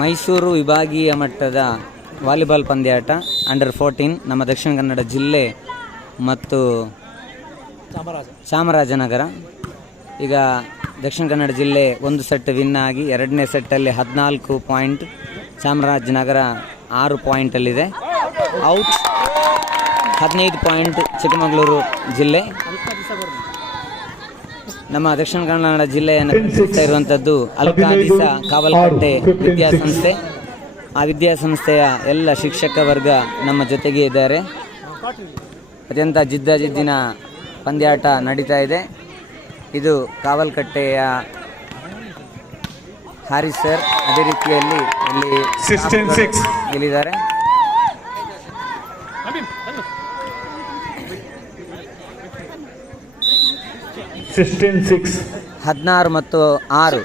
ಮೈಸೂರು ವಿಭಾಗೀಯ ಮಟ್ಟದ volleyball ಪಂದ್ಯಾಟ under 14 ನಮ್ಮ ದಕ್ಷಿಣ ಕನ್ನಡ ಜಿಲ್ಲೆ ಮತ್ತು ಚಾಮರಾಜನಗರ. ಈಗ ದಕ್ಷಿಣ ಕನ್ನಡ ಜಿಲ್ಲೆ ಒಂದು ಸೆಟ್ ವಿನ್ ಆಗಿ ಎರಡನೇ ಸೆಟ್ಟಲ್ಲಿ 14 ಪಾಯಿಂಟ್, ಚಾಮರಾಜನಗರ 6 ಪಾಯಿಂಟಲ್ಲಿದೆ. ಔಟ್ 15 ಪಾಯಿಂಟ್ ಚಿಕ್ಕಮಗಳೂರು ಜಿಲ್ಲೆ. ನಮ್ಮ ದಕ್ಷಿಣ ಕನ್ನಡ ಜಿಲ್ಲೆಯನ್ನು ನಡೆಸ್ತಾ ಇರುವಂಥದ್ದು ಅಲ್ಕಾದಿಸಾ ಕಾವಲ್ಕಟ್ಟೆ ವಿದ್ಯಾಸಂಸ್ಥೆ. ಆ ವಿದ್ಯಾಸಂಸ್ಥೆಯ ಎಲ್ಲ ಶಿಕ್ಷಕ ವರ್ಗ ನಮ್ಮ ಜೊತೆಗೆ ಇದ್ದಾರೆ. ಅತ್ಯಂತ ಜಿದ್ದಿನ ಪಂದ್ಯಾಟ ನಡೀತಾ ಇದೆ. ಇದು ಕಾವಲ್ಕಟ್ಟೆಯ ಹಾರಿಸ್ ಸರ್, ಅದೇ ರೀತಿಯಲ್ಲಿ ಇಲ್ಲಿ ಗೆಲ್ಲಿದ್ದಾರೆ. 16 ಮತ್ತು 6